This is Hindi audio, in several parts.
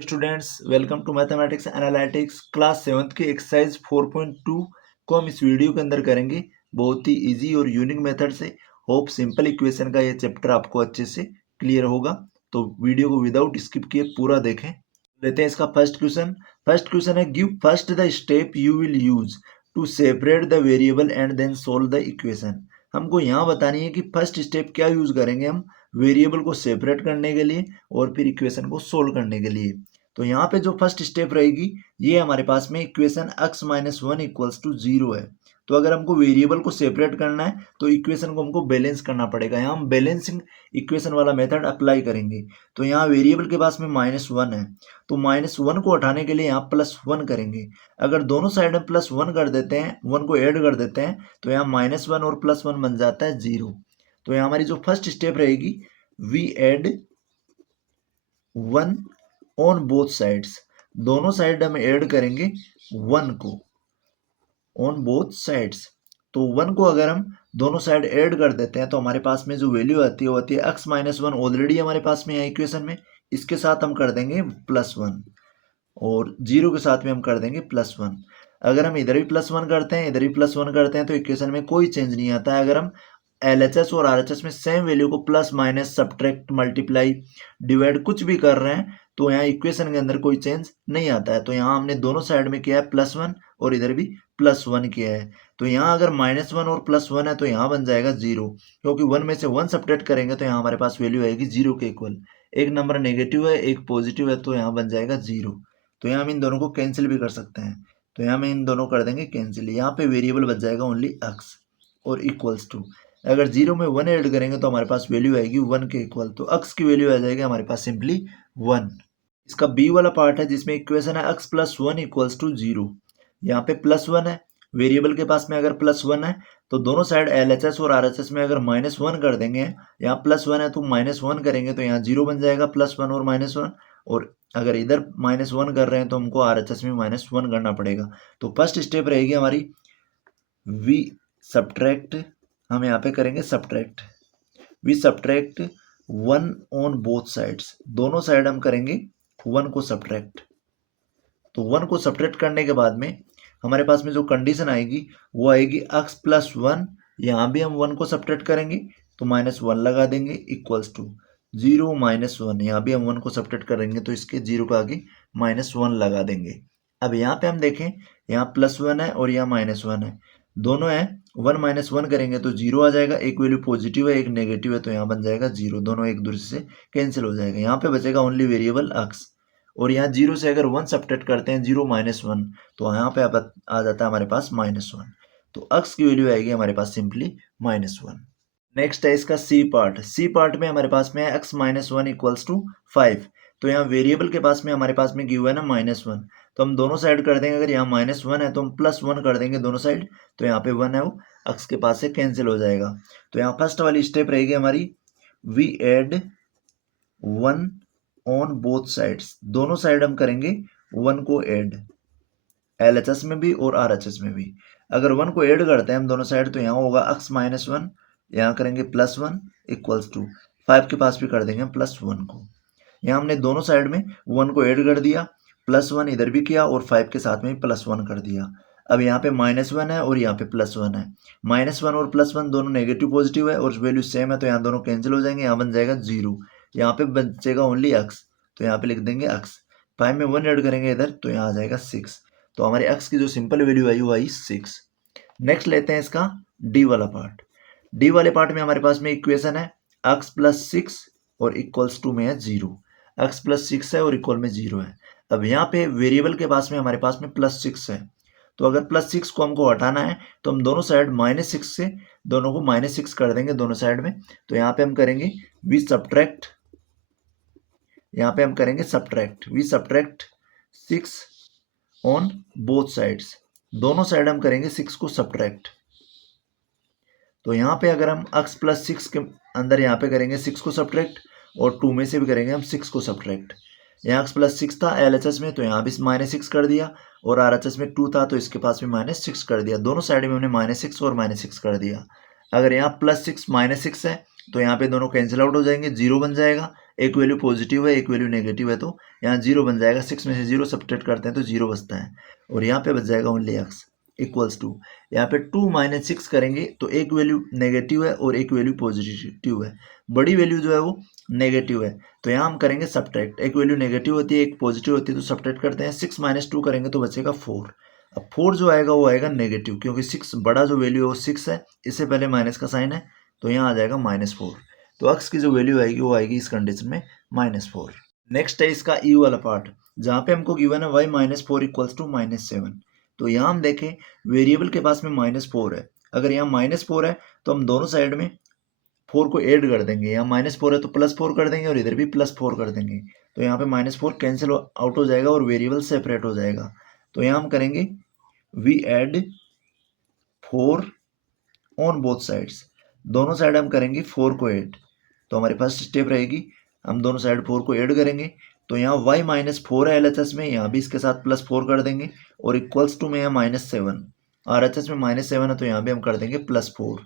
Students, welcome to mathematics analytics class 7th की एक्सरसाइज 4.2 को हम इस वीडियो के अंदर करेंगे बहुत ही इजी और यूनिक मेथड से। होप सिंपल इक्वेशन का ये चैप्टर आपको अच्छे से क्लियर होगा, तो वीडियो को विदाउट स्किप किए पूरा देखें। लेते हैं इसका फर्स्ट क्वेश्चन। फर्स्ट क्वेश्चन है, give first the step you will use to separate the variable and then solve the equation. हमको यहाँ बतानी है कि फर्स्ट स्टेप क्या यूज करेंगे हम वेरिएबल को सेपरेट करने के लिए और फिर इक्वेशन को सोल्व करने के लिए। तो यहाँ पे जो फर्स्ट स्टेप रहेगी ये हमारे पास में equation x minus one equals to zero है। तो अगर हमको वेरिएबल को सेपरेट करना है तो इक्वेशन को हमको बैलेंस करना पड़ेगा। यहाँ हम बैलेंसिंग इक्वेशन वाला मेथड अप्लाई करेंगे। तो यहाँ वेरिएबल के पास में माइनस वन है, तो माइनस वन को हटाने के लिए यहाँ प्लस वन करेंगे। अगर दोनों साइड में प्लस वन कर देते हैं, वन को ऐड कर देते हैं, तो यहाँ माइनस वन और प्लस वन बन जाता है जीरो। तो यहाँ हमारी जो फर्स्ट स्टेप रहेगी, we add one on both sides, दोनों साइड हम ऐड करेंगे वन को ऑन बोथ साइड्स। तो वन को अगर हम दोनों साइड ऐड कर देते हैं तो हमारे पास में जो वैल्यू आती है वो आती है x माइनस वन, ऑलरेडी हमारे पास में है इक्वेशन में, इसके साथ हम कर देंगे प्लस वन और जीरो के साथ में हम कर देंगे प्लस वन। अगर हम इधर भी प्लस वन करते हैं, इधर भी प्लस वन करते हैं तो इक्वेशन में कोई चेंज नहीं आता है। अगर हम LHS और RHS में सेम वैल्यू को plus minus subtract multiply divide कुछ भी कर रहे हैं तो यहाँ इक्वेशन के अंदर कोई चेंज नहीं आता है। तो यहाँ हमने दोनों साइड में किया है प्लस वन और इधर भी प्लस वन किया है। तो यहाँ अगर माइनस वन और प्लस वन है तो यहाँ बन जाएगा जीरो, क्योंकि वन में से वन सब्ट्रैक्ट करेंगे तो यहाँ हमारे पास वैल्यू आएगी जीरो के इक्वल। एक नंबर नेगेटिव है, एक पॉजिटिव है, तो यहाँ बन जाएगा जीरो। तो यहाँ हम इन दोनों को कैंसिल भी कर सकते हैं, तो यहाँ में इन दोनों कर देंगे कैंसिल। यहाँ पे वेरिएबल बच जाएगा ओनली x और इक्वल्स टू। अगर जीरो में वन ऐड करेंगे तो हमारे पास वैल्यू आएगी वन के इक्वल, तो x की वैल्यू आ जाएगी हमारे पास सिंपली वन। इसका बी वाला पार्ट है जिसमें इक्वेशन है x plus one equals to zero. यहाँ पे प्लस वन है, वेरिएबल के पास में अगर प्लस वन है तो दोनों साइड LHS और RHS में अगर माइनस वन कर देंगे, यहाँ प्लस वन है तो माइनस वन करेंगे तो यहाँ जीरो बन जाएगा, प्लस वन और माइनस वन। और अगर इधर माइनस वन कर रहे हैं तो हमको RHS में माइनस वन करना पड़ेगा। तो फर्स्ट स्टेप रहेगी हमारी वी सब्ट्रैक्ट, हम यहाँ पे करेंगे subtract, we subtract one on both sides, दोनों साइड हम करेंगे वन को सब्ट्रैक्ट। तो वन को सब्ट्रैक्ट करने के बाद में हमारे पास में जो कंडीशन आएगी वो आएगी x प्लस वन, यहाँ भी हम वन को सब्ट्रैक्ट करेंगे तो माइनस वन लगा देंगे equals to zero minus one, यहाँ भी हम वन को सब्ट्रैक्ट करेंगे तो इसके जीरो का आगे माइनस वन लगा देंगे। अब यहाँ पे हम देखें, यहाँ प्लस वन है और यहाँ माइनस वन है, दोनों है, वन माइनस वन करेंगे तो जीरो आ जाएगा, एक वैल्यू पॉजिटिव है एक नेगेटिव है तो यहाँ बन जाएगा जीरो, दोनों एक दूसरे से कैंसिल हो जाएगा। यहाँ पे बचेगा ओनली वेरिएबल x, और यहाँ जीरो से अगर वन सब्ट्रैक्ट करते हैं जीरो माइनस वन तो यहाँ पे आ जाता है हमारे पास माइनस वन। तो x की वैल्यू आएगी हमारे पास सिंपली माइनस वन। नेक्स्ट है इसका सी पार्ट। सी पार्ट में हमारे पास में है x minus one equals to five. तो यहाँ वेरिएबल के पास में हमारे पास में गिव है ना माइनस वन, तो हम दोनों साइड कर देंगे। अगर यहाँ माइनस वन है तो हम प्लस वन कर देंगे दोनों साइड, तो यहाँ पे वन है वो x के पास से कैंसिल हो जाएगा। तो यहाँ फर्स्ट वाली स्टेप रहेगी हमारी we add one on both sides, दोनों साइड हम करेंगे वन को ऐड, LHS में भी और RHS में भी। अगर वन को ऐड करते हैं हम दोनों साइड तो यहाँ होगा x माइनस वन, यहाँ करेंगे plus one equals to five के पास भी कर देंगे हम प्लस वन को। यहाँ हमने दोनों साइड में वन को ऐड कर दिया, प्लस वन इधर भी किया और फाइव के साथ में प्लस वन कर दिया। अब यहाँ पे माइनस वन है और यहाँ पे प्लस वन है, माइनस वन और प्लस वन दोनों नेगेटिव पॉजिटिव है और वैल्यू सेम है तो यहाँ दोनों कैंसिल हो जाएंगे, यहाँ बन जाएगा जीरो, यहाँ पे बचेगा ओनली x, तो यहाँ पे लिख देंगे x। फाइव में वन ऐड करेंगे इधर तो यहाँ आ जाएगा सिक्स, तो हमारे x की जो सिंपल वैल्यू आई वो आई सिक्स। नेक्स्ट लेते हैं इसका डी वाला पार्ट। डी वाले पार्ट में हमारे पास में इक्वेशन है x प्लस सिक्स और इक्वल्स टू में है जीरो, x प्लस सिक्स है और इक्वल में जीरो है। अब यहाँ पे वेरिएबल के पास में हमारे पास में प्लस सिक्स है, तो अगर प्लस सिक्स को हमको हटाना है तो हम दोनों साइड माइनस सिक्स से दोनों को माइनस सिक्स कर देंगे दोनों साइड में। तो यहाँ पे हम करेंगे वी सब्ट्रैक्ट, यहाँ पे हम करेंगे subtract, we subtract six on both sides, दोनों साइड हम करेंगे सिक्स को सब्ट्रैक्ट। तो यहाँ पे अगर हम x प्लस सिक्स के अंदर यहाँ पे करेंगे सिक्स को सब्ट्रैक्ट और टू में से भी करेंगे हम सिक्स को सब्ट्रैक्ट। यहाँ x प्लस सिक्स था LHS में तो यहाँ भी माइनस सिक्स कर दिया, और RHS में टू था तो इसके पास भी माइनस सिक्स कर दिया, दोनों साइड में हमने माइनस सिक्स और माइनस सिक्स कर दिया। अगर यहाँ प्लस सिक्स माइनस सिक्स है तो यहाँ पे दोनों कैंसिल आउट हो जाएंगे, 0 बन जाएगा। एक वैल्यू पॉजिटिव है, एक वैल्यू नेगेटिव है, तो यहाँ 0 बन जाएगा। 6 में से 0 सब्ट्रैक्ट करते हैं तो 0 बचता है, और यहाँ पे बच जाएगा ओनली x इक्वल्स टू, यहाँ पे 2 माइनस 6 करेंगे तो एक वैल्यू नेगेटिव है और एक वैल्यू पॉजिटिव है। बड़ी वैल्यू जो है वो नेगेटिव है, तो यहाँ हम करेंगे सब्ट्रैक्ट। एक वैल्यू नेगेटिव होती है, एक पॉजिटिव होती है, तो सब्ट्रैक्ट करते हैं। 6 माइनस 2 करेंगे तो बचेगा 4। अब 4 जो आएगा वो आएगा नेगेटिव, क्योंकि 6 बड़ा जो वैल्यू है वो 6 है, इससे पहले माइनस का साइन है, तो यहाँ आ जाएगा -4। तो x की जो वैल्यू आएगी वो आएगी इस कंडीशन में -4। नेक्स्ट है इसका ई वाला पार्ट, जहाँ पे हमको गिवन है y -4 इक्वल्स टू -7। तो यहाँ हम देखें वेरिएबल के पास में -4 है। अगर यहाँ -4 है तो हम दोनों साइड में 4 को ऐड कर देंगे। यहाँ -4 है तो +4 कर देंगे और इधर भी +4 कर देंगे। तो यहाँ पे -4 कैंसिल आउट हो जाएगा और वेरिएबल सेपरेट हो जाएगा। तो यहाँ हम करेंगे we add 4 on both sides. दोनों साइड हम करेंगे 4 को ऐड। तो हमारे पास स्टेप रहेगी, हम दोनों साइड 4 को ऐड करेंगे। तो यहाँ y -4 है LHS में, यहाँ भी इसके साथ +4 कर देंगे, और इक्वल्स टू में यहाँ -7। RHS में -7 है तो यहाँ भी हम कर देंगे +4।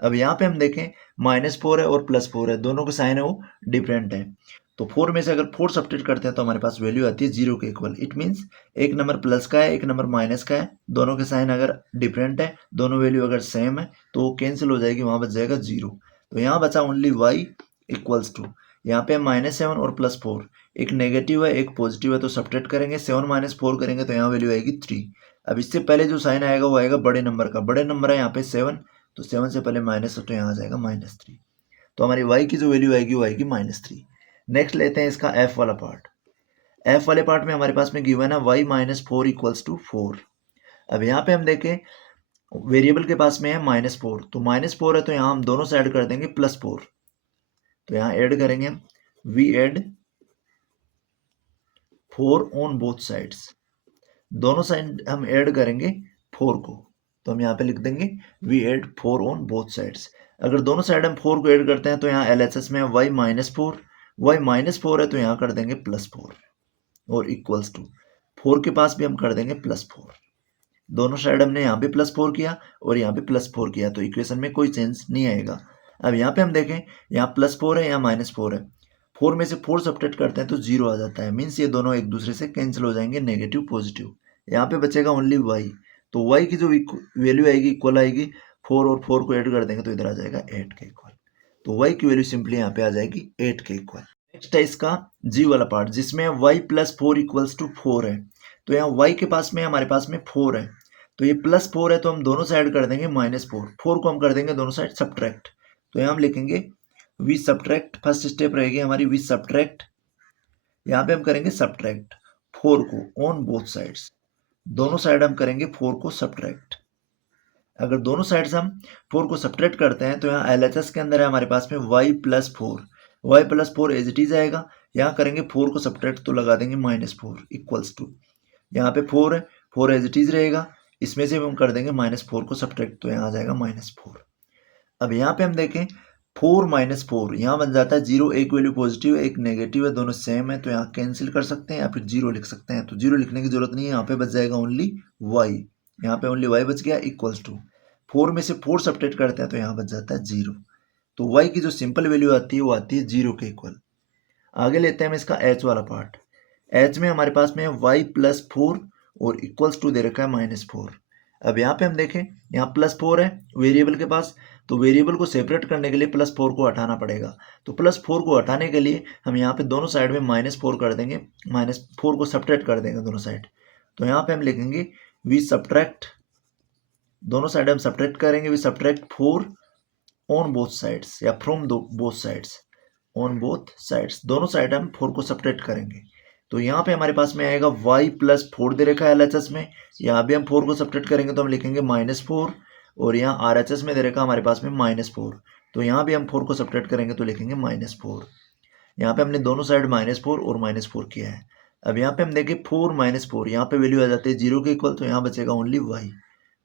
अब यहाँ पे हम देखें -4 है और +4 है, दोनों के साइन है वो डिफरेंट है। तो 4 में से अगर 4 सब्ट्रैक्ट करते हैं तो हमारे पास वैल्यू आती है 0 के इक्वल। इट मीन्स एक नंबर प्लस का है, एक नंबर माइनस का है, दोनों के साइन अगर डिफरेंट है, दोनों वैल्यू अगर सेम है तो वो कैंसिल हो जाएगी, वहाँ बच जाएगा 0। तो यहाँ बचा ओनली y इक्वल्स टू, यहाँ पे -7 और +4, एक नेगेटिव है एक पॉजिटिव है, तो सब्ट्रैक्ट करेंगे। 7 - 4 करेंगे तो यहाँ वैल्यू आएगी 3। अब इससे पहले जो साइन आएगा वो आएगा बड़े नंबर का, बड़े नंबर है यहाँ पे 7, तो 7 से पहले माइनस, तो यहाँ आ जाएगा -3। तो हमारी y की जो वैल्यू आएगी वो आएगी -3। नेक्स्ट लेते हैं इसका f वाला पार्ट। f वाले पार्ट में हमारे पास में गिवन है y -4 इक्वल्स टू 4। अब यहाँ पे हम देखें वेरिएबल के पास में है -4, तो -4 है तो यहाँ हम दोनों साइड कर देंगे +4। तो यहाँ ऐड करेंगे we add 4 on both sides. दोनों साइड हम ऐड करेंगे 4 को, तो हम यहाँ पे लिख देंगे we add 4 on both sides. अगर दोनों साइड हम 4 को ऐड करते हैं तो यहाँ LHS में y -4 है तो यहाँ कर देंगे +4, और इक्वल्स टू 4 के पास भी हम कर देंगे +4। दोनों साइड हमने यहाँ पे +4 किया और यहाँ पे +4 किया, तो इक्वेशन में कोई चेंज नहीं आएगा। अब यहाँ पे हम देखें, यहाँ +4 है, यहाँ -4 है, 4 में से 4 सब्ट्रैक्ट करते हैं तो 0 आ जाता है। मीन्स ये दोनों एक दूसरे से कैंसिल हो जाएंगे, नेगेटिव पॉजिटिव। यहाँ पे बचेगा ओनली y। तो y की जो वैल्यू आएगी इक्वल आएगी, 4 और 4 को ऐड कर देंगे तो इधर आ जाएगा 8 के इक्वल। तो y की वैल्यू सिंपली यहाँ पे आ जाएगी 8 के इक्वल। नेक्स्ट है इसका g वाला पार्ट, जिसमें y +4 इक्वल्स टू 4 है। तो यहाँ y के पास में हमारे पास में 4 है, तो ये +4 है तो हम दोनों साइड कर देंगे -4। 4 को हम कर देंगे दोनों साइड सब्ट्रैक्ट। तो यहाँ हम लिखेंगे वी सब्ट्रैक्ट, फर्स्ट स्टेप रहेगी हमारी वी सब्ट्रैक्ट। यहाँ पे हम करेंगे सब्ट्रैक्ट 4 को ऑन बोथ साइड्स। दोनों साइड हम करेंगे 4 को सब्ट्रैक्ट। अगर दोनों साइड से हम 4 को सब्ट्रैक्ट करते हैं तो यहाँ LHS के अंदर है हमारे पास में y+4 एज इट इज आएगा। यहाँ करेंगे 4 को सब्ट्रैक्ट तो लगा देंगे -4 इक्वल्स टू, यहाँ पे 4 है, 4 एज इट इज रहेगा, इसमें से हम कर देंगे -4 को सब्ट्रैक्ट, तो यहाँ आ जाएगा -4। अब यहाँ पे हम देखें 4 - 4 यहाँ बन जाता है 0। एक वैल्यू पॉजिटिव है एक नेगेटिव है, दोनों सेम है, तो यहाँ कैंसिल कर सकते हैं या फिर 0 लिख सकते हैं। तो 0 लिखने की जरूरत नहीं है, यहाँ पे बच जाएगा ओनली y। यहाँ पे ओनली y बच गया इक्वल्स टू 4 में से 4 सब्ट्रैक्ट करते हैं तो यहाँ बच जाता है 0। तो y की जो सिंपल वैल्यू आती है वो आती है 0 के इक्वल। आगे लेते हैं हम इसका h वाला पार्ट। h में हमारे पास में y+4 और इक्वल्स टू दे रखा है -4। अब यहाँ पे हम देखें, यहाँ +4 है वेरिएबल के पास, तो वेरिएबल को सेपरेट करने के लिए +4 को हटाना पड़ेगा। तो +4 को हटाने के लिए हम यहाँ पे दोनों साइड में -4 कर देंगे, -4 को सब्ट्रैक्ट कर देंगे दोनों साइड। तो यहाँ पे हम लिखेंगे वी सब्ट्रैक्ट, दोनों साइड हम सब्ट्रैक्ट करेंगे, we subtract 4 on both sides या from both sides, on both sides दोनों साइड हम 4 को सब्ट्रैक्ट करेंगे। तो यहाँ पे हमारे पास में आएगा y+4 दे रखा है LHS में, यहाँ भी हम 4 को सब्ट्रैक्ट करेंगे तो हम लिखेंगे -4, और यहाँ RHS में दे रखा है हमारे पास में -4, तो यहाँ भी हम 4 को सब्ट्रैक्ट करेंगे तो लिखेंगे -4। यहाँ पे हमने दोनों साइड -4 और -4 किया है। अब यहाँ पे हम देखें 4 - 4, यहाँ पे वैल्यू आ जाती है 0 के इक्वल, तो यहाँ बचेगा ओनली y।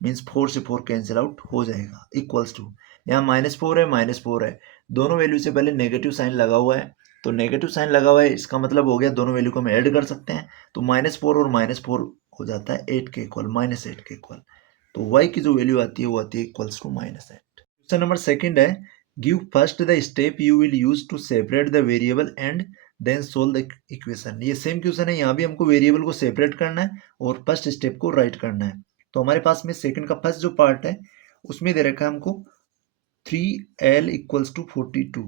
मीन्स 4 से 4 कैंसिल आउट हो जाएगा इक्वल्स टू, यहाँ -4 है -4 है, दोनों वैल्यू से पहले नेगेटिव साइन लगा हुआ है, तो नेगेटिव साइन लगा हुआ है इसका मतलब हो गया दोनों वैल्यू को हम ऐड कर सकते हैं। तो -4 और -4 हो जाता है 8 के इक्वल, -8 के इक्वल। तो y की जो वैल्यू आती है वो आती है equals to -8। Question number second है, give first the step you will use to separate the variable and then solve the equation. ये सेम क्वेश्चन है, यहाँ भी हमको वेरिएबल को सेपरेट करना है और फर्स्ट स्टेप को राइट करना है। तो हमारे पास में सेकंड का फर्स्ट जो पार्ट है उसमें दे रखा है हमको 3l इक्वल्स टू 42।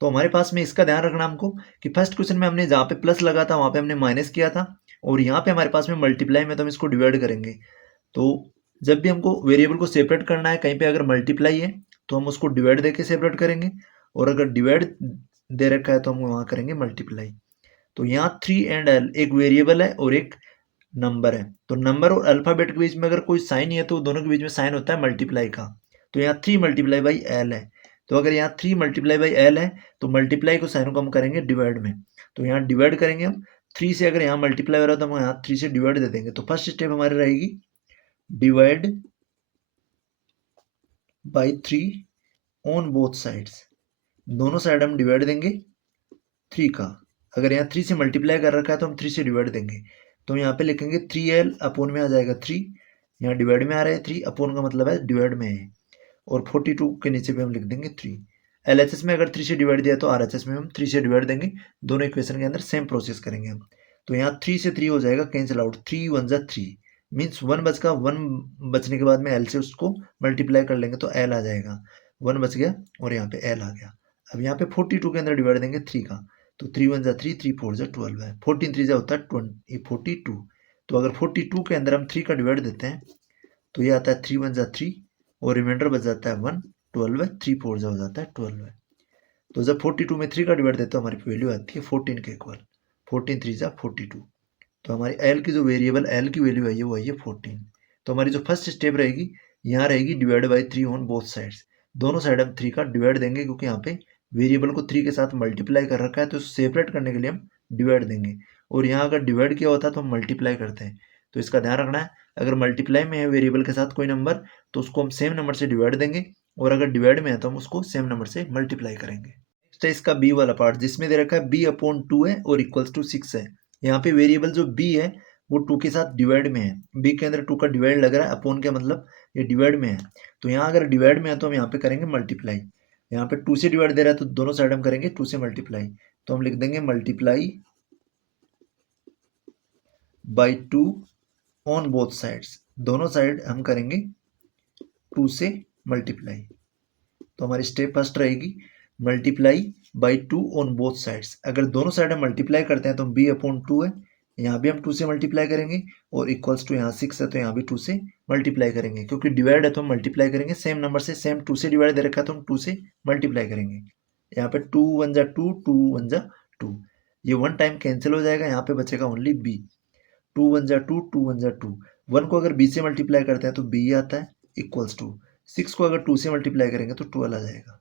तो हमारे पास में इसका ध्यान रखना हमको कि फर्स्ट क्वेश्चन में हमने जहाँ पे प्लस लगा था वहाँ पे हमने माइनस किया था, और यहाँ पे हमारे पास में मल्टीप्लाई में तो हम इसको डिवाइड करेंगे। तो जब भी हमको वेरिएबल को सेपरेट करना है, कहीं पे अगर मल्टीप्लाई है तो हम उसको डिवाइड दे के सेपरेट करेंगे, और अगर डिवाइड दे रखा है तो हम वहाँ करेंगे मल्टीप्लाई। तो यहाँ 3 and l एक वेरिएबल है और एक नंबर है। तो नंबर और अल्फाबेट के बीच में अगर कोई साइन ही है तो दोनों के बीच में साइन होता है मल्टीप्लाई का। तो यहाँ 3 मल्टीप्लाई बाई एल है। तो अगर यहाँ 3 मल्टीप्लाई बाई एल है तो मल्टीप्लाई को साइन को हम करेंगे डिवाइड में। तो यहाँ डिवाइड करेंगे हम 3 से, अगर यहाँ मल्टीप्लाई हो रहा है तो हम यहाँ 3 से डिवाइड दे देंगे। तो फर्स्ट स्टेप हमारी रहेगी divide by 3 on both sides. दोनों साइड हम डिवाइड देंगे 3 का। अगर यहाँ 3 से मल्टीप्लाई कर रखा है तो हम 3 से डिवाइड देंगे। तो यहाँ पे लिखेंगे 3l अपोन में आ जाएगा 3, यहाँ डिवाइड में आ रहा है 3, अपोन का मतलब है डिवाइड में है, और 42 के नीचे पे हम लिख देंगे 3। LHS में अगर 3 से डिवाइड दिया तो RHS में हम 3 से डिवाइड देंगे। दोनों इक्वेशन के अंदर सेम प्रोसेस करेंगे हम। तो यहाँ 3 से 3 हो जाएगा कैंसिल आउट, 3 1 जा 3 मीन्स 1 बच का, 1 बचने के बाद में l से उसको मल्टीप्लाई कर लेंगे तो l आ जाएगा, 1 बच गया और यहाँ पे l आ गया। अब यहाँ पे 42 के अंदर डिवाइड देंगे 3 का, तो 3 1 जा 3, 3 4 जा 12 है, 14 3 जा होता है 42। तो अगर 42 के अंदर हम 3 का डिवाइड देते हैं तो ये आता है 3 1 जा 3 और रिमाइंडर बच जाता है 1, 12 है, 3 4 जा हो जाता है 12 है। तो जब 42 में 3 का डिवाइड देते हैं हमारी वैल्यू आती है 14 के इक्वल, 14 3 जा 42। तो हमारी एल की जो वेरिएबल एल की वैल्यू आई है वो आई है 14। तो हमारी जो फर्स्ट स्टेप रहेगी यहाँ रहेगी divide by 3 on both sides. दोनों साइड हम 3 का डिवाइड देंगे, क्योंकि यहाँ पे वेरिएबल को 3 के साथ मल्टीप्लाई कर रखा है तो सेपरेट करने के लिए हम डिवाइड देंगे, और यहाँ अगर डिवाइड किया होता है तो हम मल्टीप्लाई करते हैं। तो इसका ध्यान रखना है, अगर मल्टीप्लाई में है वेरिएबल के साथ कोई नंबर तो उसको हम सेम नंबर से डिवाइड देंगे, और अगर डिवाइड में है तो हम उसको सेम नंबर से मल्टीप्लाई करेंगे। नेक्स्ट है इसका बी वाला पार्ट, जिसमें दे रखा है b अपॉन 2 है और इक्वल्स टू 6 है। यहाँ पे वेरिएबल जो b है वो 2 के साथ डिवाइड में है, b के अंदर 2 का डिवाइड लग रहा है, अपॉन का मतलब ये डिवाइड में है। तो यहाँ अगर डिवाइड में है तो हम यहाँ पे करेंगे मल्टीप्लाई। यहाँ पे 2 से डिवाइड दे रहा है तो दोनों साइड हम करेंगे 2 से मल्टीप्लाई। तो हम लिख देंगे multiply by 2 on both sides. दोनों साइड हम करेंगे 2 से मल्टीप्लाई। तो हमारी स्टेप फर्स्ट रहेगी multiply by 2 on both sides. अगर दोनों साइड हम मल्टीप्लाई करते हैं तो b अपॉन 2 है, यहाँ भी हम 2 से मल्टीप्लाई करेंगे, और इक्वल्स टू यहाँ 6 है तो यहाँ भी 2 से मल्टीप्लाई करेंगे, क्योंकि डिवाइड है तो हम मल्टीप्लाई करेंगे सेम नंबर से। सेम 2 से डिवाइड दे रखा है तो हम 2 से मल्टीप्लाई करेंगे। यहाँ पे 2 1 जा 2, 2 1 जा 2, ये 1 टाइम कैंसिल हो जाएगा, यहाँ पे बचेगा ओनली b। 2 1 जा 2, 2 1 जा 2, 1 को अगर b से मल्टीप्लाई करते हैं तो b आता है, इक्वल्स टू 6 को अगर 2 से मल्टीप्लाई करेंगे तो 12 आ जाएगा।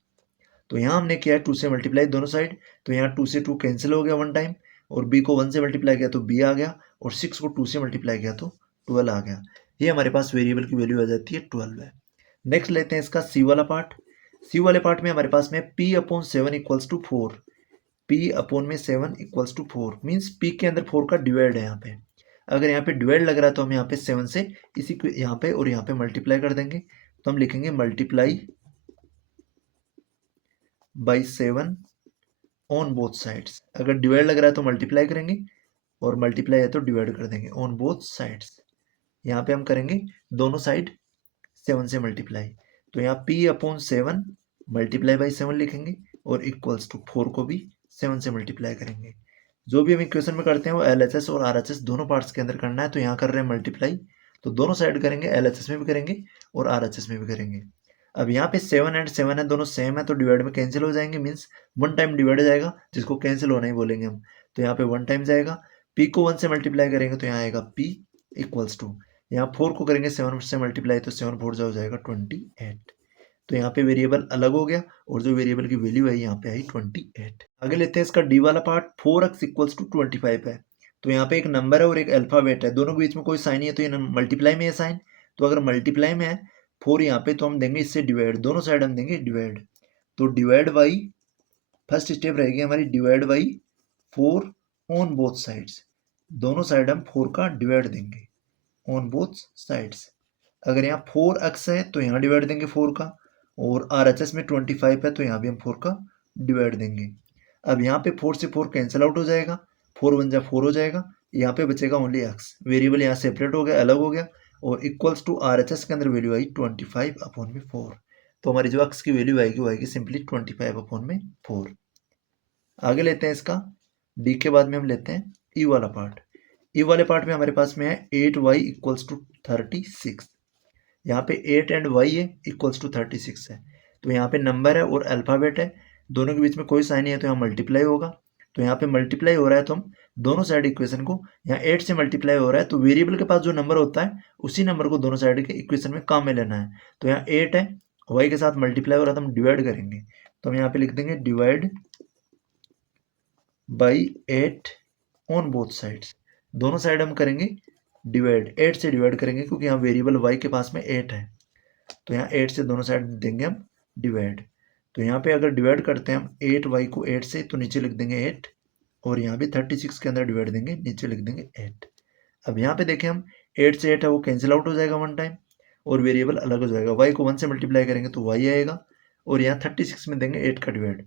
तो यहाँ हमने किया है 2 से मल्टीप्लाई दोनों साइड, तो यहाँ 2 से 2 कैंसिल हो गया 1 टाइम, और b को 1 से मल्टीप्लाई किया तो b आ गया, और 6 को 2 से मल्टीप्लाई किया तो 12 आ गया। ये हमारे पास वेरिएबल की वैल्यू आ जाती है 12 है। नेक्स्ट लेते हैं इसका सी वाला पार्ट। सी वाले पार्ट में हमारे पास में p upon 7 equals to 4, p upon में 7 इक्वल्स टू 4 मीन्स p के अंदर 4 का डिवाइड है। यहाँ पे अगर यहाँ पे डिवाइड लग रहा है तो हम यहाँ पे 7 से इसी को यहाँ पे और यहाँ पे मल्टीप्लाई कर देंगे। तो हम लिखेंगे multiply by 7 on both sides. अगर डिवाइड लग रहा है तो मल्टीप्लाई करेंगे, और मल्टीप्लाई है तो डिवाइड कर देंगे ऑन बोथ साइड्स। यहाँ पे हम करेंगे दोनों साइड 7 से मल्टीप्लाई। तो यहाँ p अपॉन 7 मल्टीप्लाई बाई 7 लिखेंगे, और इक्वल्स टू 4 को भी 7 से मल्टीप्लाई करेंगे। जो भी हम इक्वेशन में करते हैं वो LHS और RHS दोनों पार्ट्स के अंदर करना है। तो यहाँ कर रहे हैं मल्टीप्लाई, तो दोनों साइड करेंगे, LHS में भी करेंगे और RHS में भी करेंगे। अब यहाँ पे 7 एंड 7 है, दोनों सेम है तो डिवाइड में कैंसिल हो जाएंगे, मीन्स 1 टाइम डिवाइड जाएगा, जिसको कैंसिल होना ही बोलेंगे हम। तो यहाँ पे 1 टाइम जाएगा, p को 1 से मल्टीप्लाई करेंगे तो यहाँ आएगा p इक्वल्स टू, यहाँ 4 को करेंगे 7 से मल्टीप्लाई तो 7 4 जा हो जाएगा 28। तो यहाँ पे वेरिएबल अलग हो गया, और जो वेरिएबल की वैल्यू है यहाँ पे आई 28। आगे लेते हैं इसका डी वाला पार्ट। 4x इक्वल्स टू 25 है। तो यहाँ पे एक नंबर है और एक अल्फाबेट है, दोनों के बीच में कोई साइन नहीं है, तो ये मल्टीप्लाई में है साइन। तो अगर मल्टीप्लाई में है 4 यहाँ पे, तो हम देंगे इससे डिवाइड, दोनों साइड हम देंगे डिवाइड। तो डिवाइड बाई फर्स्ट स्टेप रहेगी हमारी divide by 4 on both sides. दोनों साइड हम 4 का डिवाइड देंगे ऑन बोथ साइड्स। अगर यहाँ 4x है तो यहाँ डिवाइड देंगे 4 का, और RHS में 25 है तो यहाँ भी हम 4 का डिवाइड देंगे। अब यहाँ पे 4 से 4 कैंसिल आउट हो जाएगा, 4 1 जा 4 हो जाएगा, यहाँ पे बचेगा ओनली x। वेरिएबल यहाँ सेपरेट हो गया, अलग हो गया, और इक्वल्स टू RHS के अंदर वैल्यू आई 25/4। तो हमारी जो x की वैल्यू आएगी वो आएगी सिंपली 25/4। आगे लेते हैं इसका d के बाद में हम लेते हैं e वाला पार्ट। e वाले पार्ट में हमारे पास में है 8y इक्वल्स टू 36। यहाँ पे 8 एंड y है इक्वल्स टू 36 है। तो यहाँ पे नंबर है और अल्फ़ाबेट है, दोनों के बीच में कोई साइन नहीं है तो यहाँ मल्टीप्लाई होगा। तो यहाँ पे मल्टीप्लाई हो रहा है तो हम दोनों साइड इक्वेशन को, यहाँ 8 से मल्टीप्लाई हो रहा है तो वेरिएबल के पास जो नंबर होता है उसी नंबर को दोनों साइड के इक्वेशन में काम में लेना है। तो यहाँ 8 है, y के साथ मल्टीप्लाई हो रहा है तो हम डिवाइड करेंगे। तो हम यहाँ पे लिख देंगे divide by 8 on both sides. दोनों साइड हम करेंगे डिवाइड, 8 से डिवाइड करेंगे क्योंकि यहाँ वेरिएबल y के पास में 8 है। तो यहाँ 8 से दोनों साइड देंगे हम डिवाइड। तो यहाँ पे अगर डिवाइड करते हैं हम 8y को 8 से तो नीचे लिख देंगे 8, और यहाँ भी 36 के अंदर डिवाइड देंगे, नीचे लिख देंगे 8। अब यहाँ पे देखें हम 8 से 8 है वो कैंसिल आउट हो जाएगा वन टाइम, और वेरिएबल अलग हो जाएगा। y को 1 से मल्टीप्लाई करेंगे तो y आएगा, और यहाँ 36 में देंगे 8 का डिवाइड।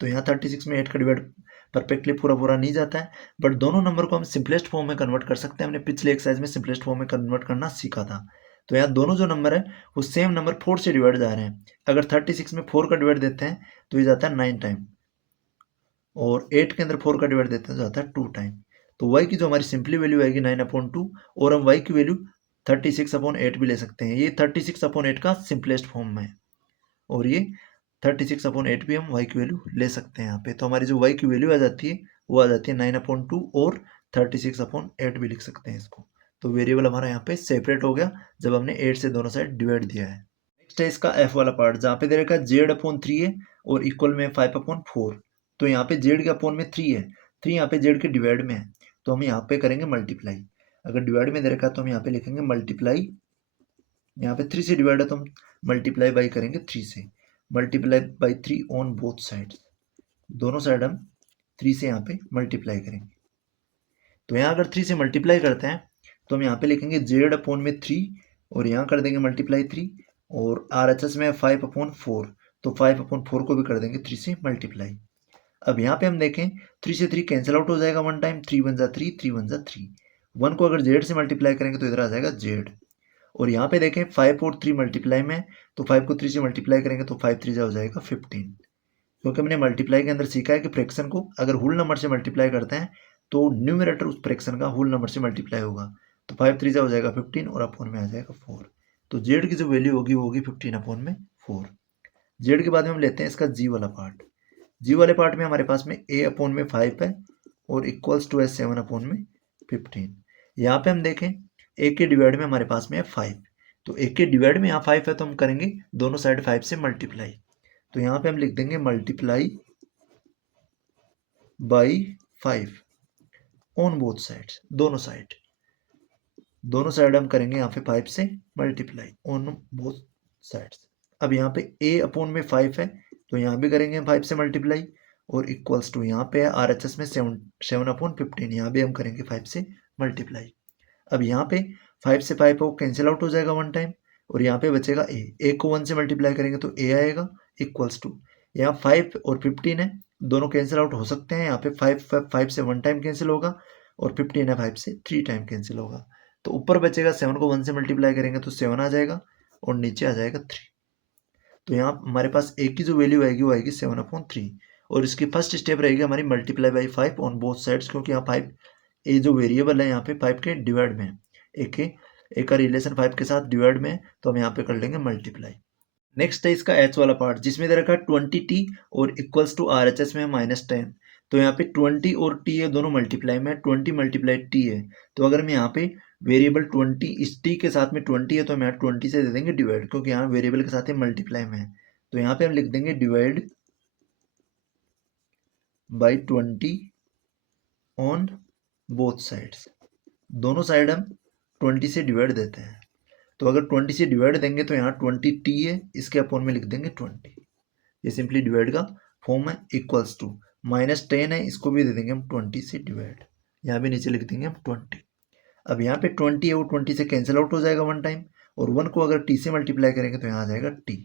तो यहाँ 36 में 8 का डिवाइड परफेक्टली पूरा पूरा नहीं जाता है, बट दोनों नंबर को हम सिंपलेस्ट फॉर्म में कन्वर्ट कर सकते हैं। हमने पिछले एक्सरसाइज में सिंपलेस्ट फॉर्म में कन्वर्ट करना सीखा था। तो यहाँ दोनों जो नंबर है वो सेम नंबर 4 से डिवाइड जा रहे हैं। अगर 36 में 4 का डिवाइड देते हैं तो ये जाता है 9 टाइम, और 8 के अंदर 4 का डिवाइड देते हैं तो जाता है 2 टाइम। तो y की जो हमारी सिंपली वैल्यू आएगी 9/2, और हम y की वैल्यू 36/8 भी ले सकते हैं। ये 36/8 का सिंपलेस्ट फॉर्म है, और ये 36/8 भी हम y की वैल्यू ले सकते हैं यहाँ पे। तो हमारी जो y की वैल्यू आ जाती है वो आ जाती है 9/2, और 36/8 भी लिख सकते हैं इसको। तो वेरिएबल हमारा यहाँ पे सेपरेट हो गया जब हमने 8 से दोनों साइड डिवाइड दिया है। नेक्स्ट है इसका f वाला पार्ट, जहाँ पे दे रखा है z/3 है और इक्वल में 5/4। तो यहाँ पे z के अपॉन में 3 है, 3 यहाँ पे z के डिवाइड में है, तो हम यहाँ पे करेंगे मल्टीप्लाई। अगर डिवाइड में दे रखा है तो हम यहाँ पे लिखेंगे मल्टीप्लाई, यहाँ पे 3 से डिवाइड है तो हम मल्टीप्लाई बाई करेंगे 3 से, multiply by 3 on both sides. दोनों साइड हम 3 से यहाँ पे मल्टीप्लाई करेंगे। तो यहाँ अगर 3 से मल्टीप्लाई करते हैं तो हम यहाँ पे लिखेंगे z/3, और यहाँ कर देंगे मल्टीप्लाई 3, और RHS में 5/4, तो 5/4 को भी कर देंगे 3 से मल्टीप्लाई। अब यहाँ पे हम देखें 3 से 3 कैंसिल आउट हो जाएगा वन टाइम, 3 1 जा 3, 3 1 जा 3। 1 को अगर z से मल्टीप्लाई करेंगे तो इधर आ जाएगा z, और यहाँ पे देखें 5 और 3 मल्टीप्लाई में, तो 5 को 3 से मल्टीप्लाई करेंगे तो 5 3 जा हो जाएगा 15। क्योंकि हमने मल्टीप्लाई के अंदर सीखा है कि फ्रैक्शन को अगर होल नंबर से मल्टीप्लाई करते हैं तो न्यूमरेटर उस फ्रैक्शन का होल नंबर से मल्टीप्लाई होगा। तो 5 3 जा हो जाएगा 15, और अपॉन में आ जाएगा 4। तो z की जो वैल्यू होगी वो होगी 15/4। z के बाद में हम लेते हैं इसका g वाला पार्ट। g वाले पार्ट में हमारे पास में a/5 है, और इक्वल्स टू है 7/15। यहाँ पे हम देखें a के डिवाइड में हमारे पास में है 5, तो a के डिवाइड में यहाँ 5 है तो हम करेंगे दोनों साइड 5 से मल्टीप्लाई। तो यहाँ पे हम लिख देंगे multiply by 5 on both sides, दोनों साइड हम करेंगे यहाँ पे 5 से मल्टीप्लाई ऑन बोथ साइड्स। अब यहाँ पे a/5 है तो यहाँ भी करेंगे 5 से मल्टीप्लाई, और इक्वल्स टू यहाँ पे है RHS में 7/15, यहाँ भी हम करेंगे 5 से मल्टीप्लाई। अब यहाँ पे 5 से 5 वो कैंसिल आउट हो जाएगा वन टाइम, और यहाँ पे बचेगा a को 1 से मल्टीप्लाई करेंगे तो a आएगा, इक्वल्स टू यहाँ 5 और 15 है, दोनों कैंसिल आउट हो सकते हैं। यहाँ पे 5 से वन टाइम कैंसिल होगा, और 15 है 5 से 3 टाइम कैंसिल होगा। तो ऊपर बचेगा 7 को 1 से मल्टीप्लाई करेंगे तो 7 आ जाएगा, और नीचे आ जाएगा 3। तो यहाँ हमारे पास a की जो वैल्यू आएगी वो आएगी 7/3, और इसकी फर्स्ट स्टेप रहेगी हमारी multiply by 5 on both sides, क्योंकि यहाँ 5 ए जो वेरिएबल है यहाँ पे 5 के डिवाइड में है, एक का रिलेशन 5 के साथ डिवाइड में है, तो हम यहाँ पे कर लेंगे मल्टीप्लाई। नेक्स्ट है इसका h वाला पार्ट, जिसमें दे रखा है 20t और इक्वल्स टू RHS में -10। तो यहाँ पे 20 और t है दोनों मल्टीप्लाई में, 20 मल्टीप्लाई t है। तो अगर मैं यहाँ पे वेरिएबल 20 इस t के साथ में 20 है तो हम यहाँ 20 से दे देंगे डिवाइड, क्योंकि यहाँ वेरिएबल के साथ ही मल्टीप्लाई में है। तो यहाँ पे हम लिख देंगे divide by 20 on both sides. दोनों साइड हम 20 से डिवाइड देते हैं। तो अगर 20 से डिवाइड देंगे तो यहाँ 20t है, इसके अपॉन में लिख देंगे 20। ये सिंपली डिवाइड का फॉर्म है, इक्वल्स टू -10 है, इसको भी दे देंगे हम 20 से डिवाइड, यहाँ भी नीचे लिख देंगे हम 20। अब यहाँ पे 20 है वो 20 से कैंसिल आउट हो जाएगा वन टाइम, और 1 को अगर t से मल्टीप्लाई करेंगे तो यहाँ आ जाएगा t।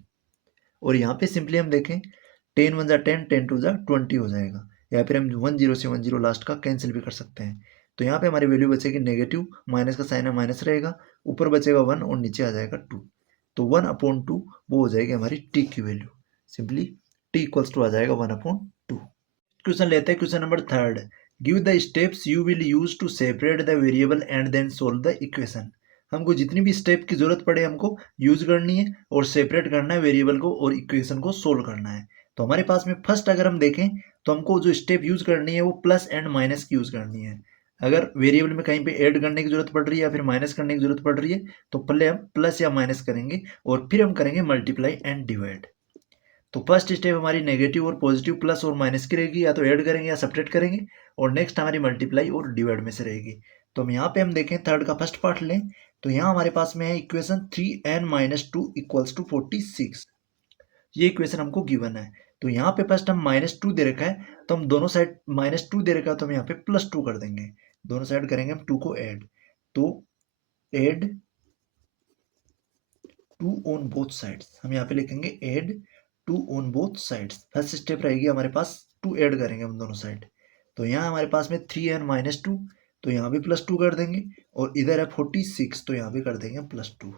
और यहाँ पे सिंपली हम देखें 10 1 जा 10, 10 2 जा 20 हो जाएगा, या फिर हम 10 से 10 लास्ट का कैंसिल भी कर सकते हैं। तो यहाँ पे हमारी वैल्यू बचेगी नेगेटिव, माइनस का साइन है माइनस रहेगा, ऊपर बचेगा 1 और नीचे आ जाएगा 2। तो 1/2 वो हो जाएगी हमारी t की value, simply t equals to आ जाएगा 1/2। क्वेश्चन लेते हैं question number 3। Give the steps you will use to separate the variable and then solve the equation. हमको जितनी भी स्टेप की जरूरत पड़े हमको यूज करनी है और सेपरेट करना है वेरिएबल को और इक्वेशन को सोल्व करना है। तो हमारे पास में फर्स्ट अगर हम देखें तो हमको जो स्टेप यूज करनी है वो प्लस एंड माइनस की यूज करनी है। अगर वेरिएबल में कहीं पे ऐड करने की जरूरत पड़ रही है या फिर माइनस करने की जरूरत पड़ रही है तो पहले हम प्लस या माइनस करेंगे और फिर हम करेंगे मल्टीप्लाई एंड डिवाइड। तो फर्स्ट स्टेप हमारी नेगेटिव और पॉजिटिव प्लस और माइनस की रहेगी, या तो ऐड करेंगे या सब्ट्रैक्ट करेंगे, और नेक्स्ट हमारी मल्टीप्लाई और डिवाइड में से रहेगी। तो हम यहाँ पे हम देखें थर्ड का फर्स्ट पार्ट लें तो यहाँ हमारे पास में है इक्वेशन 3n-2 इक्वल्स टू 46। ये इक्वेशन हमको गिवन है। तो यहाँ पे फर्स्ट हम -2 दे रखा है तो हम दोनों साइड -2 दे रखा है तो हम यहाँ पे +2 कर देंगे, दोनों साइड करेंगे हम 2 को ऐड। तो ऐड 2 ऑन बोथ साइड्स, हम यहाँ पे लिखेंगे add 2 on both sides. First step रहेगी हमारे पास 2 ऐड करेंगे हम दोनों साइड। तो यहाँ हमारे पास में 3n-2 तो यहाँ भी +2 कर देंगे, और इधर है 46 तो यहाँ भी कर देंगे +2।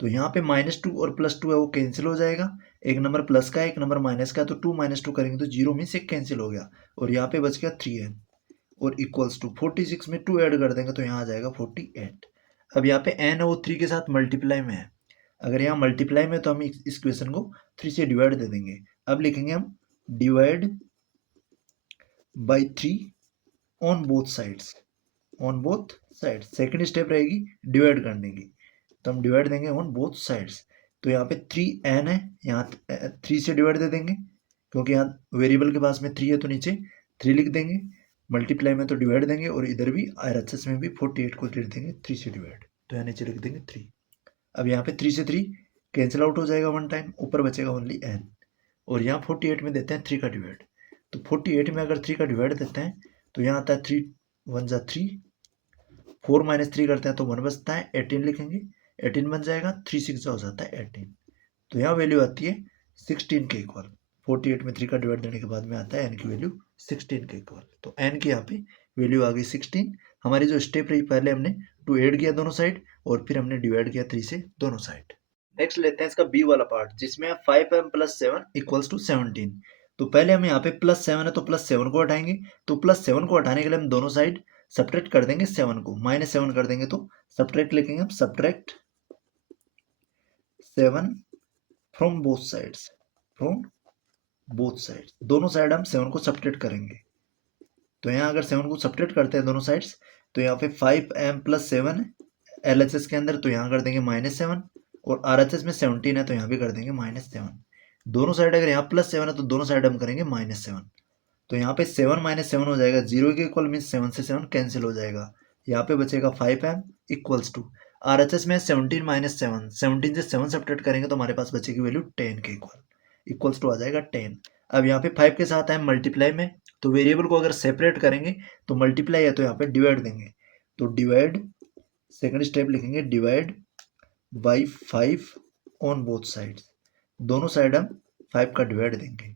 तो यहाँ पे -2 और +2 है वो कैंसिल हो जाएगा, एक नंबर प्लस का एक नंबर माइनस का, तो 2 - 2 करेंगे तो 0 में से कैंसिल हो गया, और यहाँ पे बच गया 3n और इक्वल्स टू 46 में 2 ऐड कर देंगे तो यहाँ आ जाएगा 48। अब यहाँ पे n है वो 3 के साथ मल्टीप्लाई में है, अगर यहाँ मल्टीप्लाई में तो हम इस क्वेश्चन को 3 से डिवाइड दे देंगे। अब लिखेंगे हम divide by 3 on both sides, on both sides. Second step रहेगी डिवाइड करने की, तो हम डिवाइड देंगे ऑन बोथ साइड्स। तो यहाँ पे 3n है, यहाँ 3 से डिवाइड दे देंगे क्योंकि यहाँ वेरिएबल के पास में 3 है तो नीचे 3 लिख देंगे, मल्टीप्लाई में तो डिवाइड देंगे, और इधर भी RHS में भी 48 को लिख देंगे 3 से डिवाइड, तो यहाँ नीचे लिख देंगे 3। अब यहाँ पे 3 से 3 कैंसिल आउट हो जाएगा वन टाइम, ऊपर बचेगा ओनली n, और यहाँ 48 में देते हैं 3 का डिवाइड। तो 48 में अगर 3 का डिवाइड देते हैं तो यहाँ आता है 3 1 जा 3, 4 - 3 करते हैं तो 1 बचता है, 18 लिखेंगे, 18 बन जाएगा, 3 6 जा हो जाता है 18। तो यहाँ वैल्यू आती है 16 के इक्वल। 48 में 3 का डिवाइड देने के बाद में आता है n की वैल्यू 16 के इक्वल। तो n की यहाँ पे वैल्यू आ गई 16। हमारी जो स्टेप रही पहले हमने 2 ऐड किया दोनों साइड और फिर हमने डिवाइड किया 3 से दोनों साइड। नेक्स्ट लेते हैं इसका बी वाला पार्ट जिसमें 5m + 7 इक्वल्स टू 17। तो पहले हम यहाँ पे +7 है तो +7 को हटाएंगे, तो +7 को हटाने के लिए हम दोनों साइड सब्ट्रैक्ट कर देंगे 7 को, -7 कर देंगे तो सब्ट्रैक्ट लिखेंगे हम, subtract 7 from both sides, from both sides. दोनों साइड हम 7 को सब्ट्रैक्ट करेंगे। तो यहाँ अगर 7 को सब्ट्रैक्ट करते हैं दोनों साइड्स तो यहाँ पे 5m + 7 है LHS के अंदर, तो यहाँ कर देंगे -7, और RHS में 17 है तो यहाँ भी कर देंगे -7। दोनों साइड अगर यहाँ +7 है तो दोनों साइड हम करेंगे -7। तो यहाँ पे 7 - 7 हो जाएगा 0 के इक्वल, मीन 7 से 7 कैंसिल हो जाएगा, यहाँ पे बचेगा 5m इक्वल्स टू RHS में 17 - 7, 17 से 7 सब्ट्रैक्ट करेंगे तो हमारे पास बचेगी वैल्यू 10 के इक्वल, इक्वल्स टू आ जाएगा 10। अब यहाँ पे 5 के साथ है मल्टीप्लाई में, तो वेरिएबल को अगर सेपरेट करेंगे तो मल्टीप्लाई है तो यहाँ पे डिवाइड देंगे, तो डिवाइड सेकंड स्टेप लिखेंगे divide by 5 on both sides. दोनों साइड हम 5 का डिवाइड देंगे,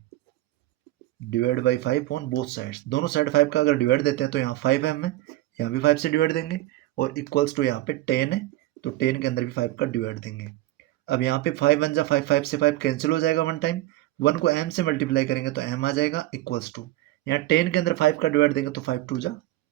divide by 5 on both sides. दोनों साइड 5 का अगर डिवाइड देते हैं तो यहाँ 5m है, यहाँ भी 5 से डिवाइड देंगे, और इक्वल्स टू यहाँ पे 10 है तो 10 के अंदर भी 5 का डिवाइड देंगे। अब यहाँ पे 5 1 जा 5, 5 से 5 कैंसिल हो जाएगा वन टाइम, 1 को m से मल्टीप्लाई करेंगे तो m आ जाएगा इक्वल्स टू, यहाँ 10 के अंदर 5 का डिवाइड देंगे तो 5 2 जा